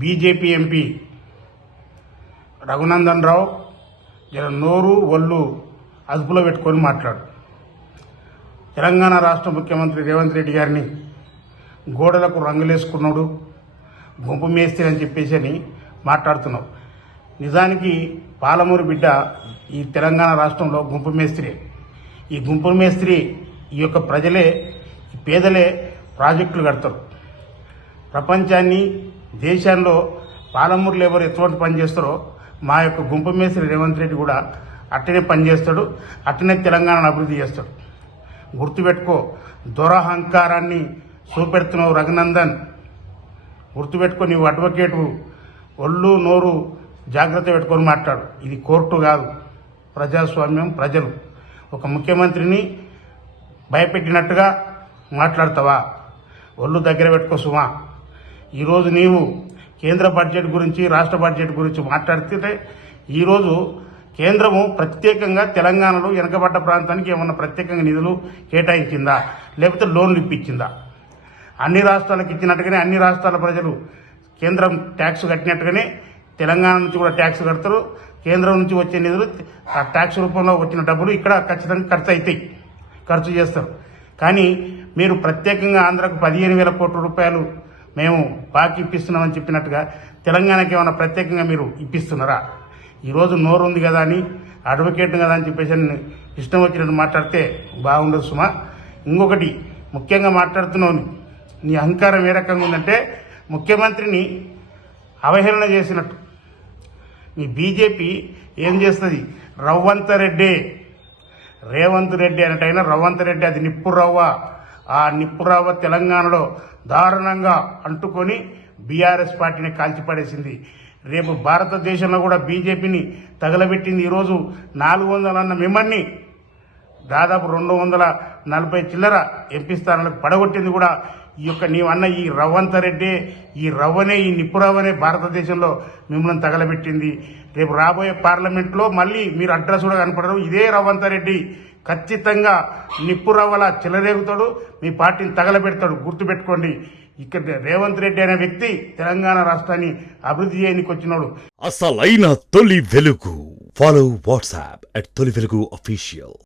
BJP MP Raghunandan Rao జర నోరు ఒళ్ళు అదుపులో పెట్టుకొని మాట్లాడు. తెలంగాణ రాష్ట్ర ముఖ్యమంత్రి రేవంత్ రెడ్డి గారిని గోడలకు రంగులేసుకున్నాడు, గుంపు మేస్త్రి అని చెప్పేసి అని మాట్లాడుతున్నావు. నిజానికి పాలమూరు బిడ్డ ఈ తెలంగాణ రాష్ట్రంలో గుంపు మేస్త్రి. ఈ గుంపు మేస్త్రి ఈ యొక్క ప్రజలే, ఈ పేదలే ప్రాజెక్టులు కడతారు. ప్రపంచాన్ని, దేశాల్లో పాలమూరులో ఎవరు ఎటువంటి పని చేస్తారో మా యొక్క గుంపు మేస్త్రి రేవంత్ రెడ్డి కూడా అట్టనే పనిచేస్తాడు, అట్టనే తెలంగాణను అభివృద్ధి చేస్తాడు. గుర్తుపెట్టుకో, దురహంకారాన్ని చూపెడుతున్నావు రఘునందన్. గుర్తుపెట్టుకో, నీవు అడ్వకేటు, ఒళ్ళు నోరు జాగ్రత్త పెట్టుకొని మాట్లాడు. ఇది కోర్టు కాదు, ప్రజాస్వామ్యం. ప్రజలు ఒక ముఖ్యమంత్రిని భయపెట్టినట్టుగా మాట్లాడతావా? ఒళ్ళు దగ్గర పెట్టుకో సుమా. ఈరోజు నీవు కేంద్ర బడ్జెట్ గురించి, రాష్ట్ర బడ్జెట్ గురించి మాట్లాడితే ఈరోజు కేంద్రము ప్రత్యేకంగా తెలంగాణలో వెనుకబడ్డ ప్రాంతానికి ఏమన్నా ప్రత్యేకంగా నిధులు కేటాయించిందా, లేకపోతే లోన్లు ఇప్పించిందా? అన్ని రాష్ట్రాలకు ఇచ్చినట్టుగానే అన్ని రాష్ట్రాల ప్రజలు కేంద్రం ట్యాక్స్ కట్టినట్టుగానే తెలంగాణ నుంచి కూడా ట్యాక్స్ కడతారు. కేంద్రం నుంచి వచ్చే నిధులు, ఆ ట్యాక్స్ రూపంలో వచ్చిన డబ్బులు ఇక్కడ ఖచ్చితంగా ఖర్చు అవుతాయి, ఖర్చు చేస్తారు. కానీ మీరు ప్రత్యేకంగా ఆంధ్రకు 15,000 కోట్ల రూపాయలు మేము బాకీ ఇప్పిస్తున్నామని చెప్పినట్టుగా తెలంగాణకి ఏమైనా ప్రత్యేకంగా మీరు ఇప్పిస్తున్నారా? ఈరోజు నోరు ఉంది కదా అని, అడ్వకేట్ కదా అని చెప్పేసి ఇష్టం వచ్చినట్టు మాట్లాడితే బాగుండదు సుమా. ఇంకొకటి ముఖ్యంగా మాట్లాడుతున్నావు, నీ అహంకారం ఏ రకంగా ఉందంటే ముఖ్యమంత్రిని అవహేళన చేసినట్టు. మీ బీజేపీ ఏం చేస్తుంది? రవ్వంత రెడ్డి, రేవంత్ రెడ్డి అన్నట్టయినా రవ్వంత రెడ్డి, అది నిప్పు రవ్వ. ఆ నిప్పు రవ్వ తెలంగాణలో దారుణంగా అంటుకొని బీఆర్ఎస్ పార్టీని కాల్చిపడేసింది. రేపు భారతదేశంలో కూడా బీజేపీని తగలబెట్టింది. ఈరోజు 400 అన్న మిమ్మల్ని దాదాపు 240 చిల్లర ఎంపీ స్థానాలకు పడగొట్టింది కూడా ఈ యొక్క నీవన్న ఈ రవ్వంత రెడ్డి, ఈ రవ్వనే, ఈ నిప్పు రవ్వనే భారతదేశంలో మిమ్మల్ని తగలబెట్టింది. రేపు రాబోయే పార్లమెంట్లో మళ్ళీ మీరు అడ్రస్ కూడా కనపడరు. ఇదే రవ్వంత రెడ్డి ఖచ్చితంగా నిప్పు రవ్వలా చిల్లరేగుతాడు, మీ పార్టీని తగలబెడతాడు. గుర్తుపెట్టుకోండి. ఇక్కడ రేవంత్ రెడ్డి అనే వ్యక్తి తెలంగాణ రాష్ట్రాన్ని అభివృద్ధి చేయడానికి వచ్చినాడు. అసలైన తొలి వెలుగు. ఫాలో వాట్సాప్ @తొలి వెలుగు అఫీషియల్.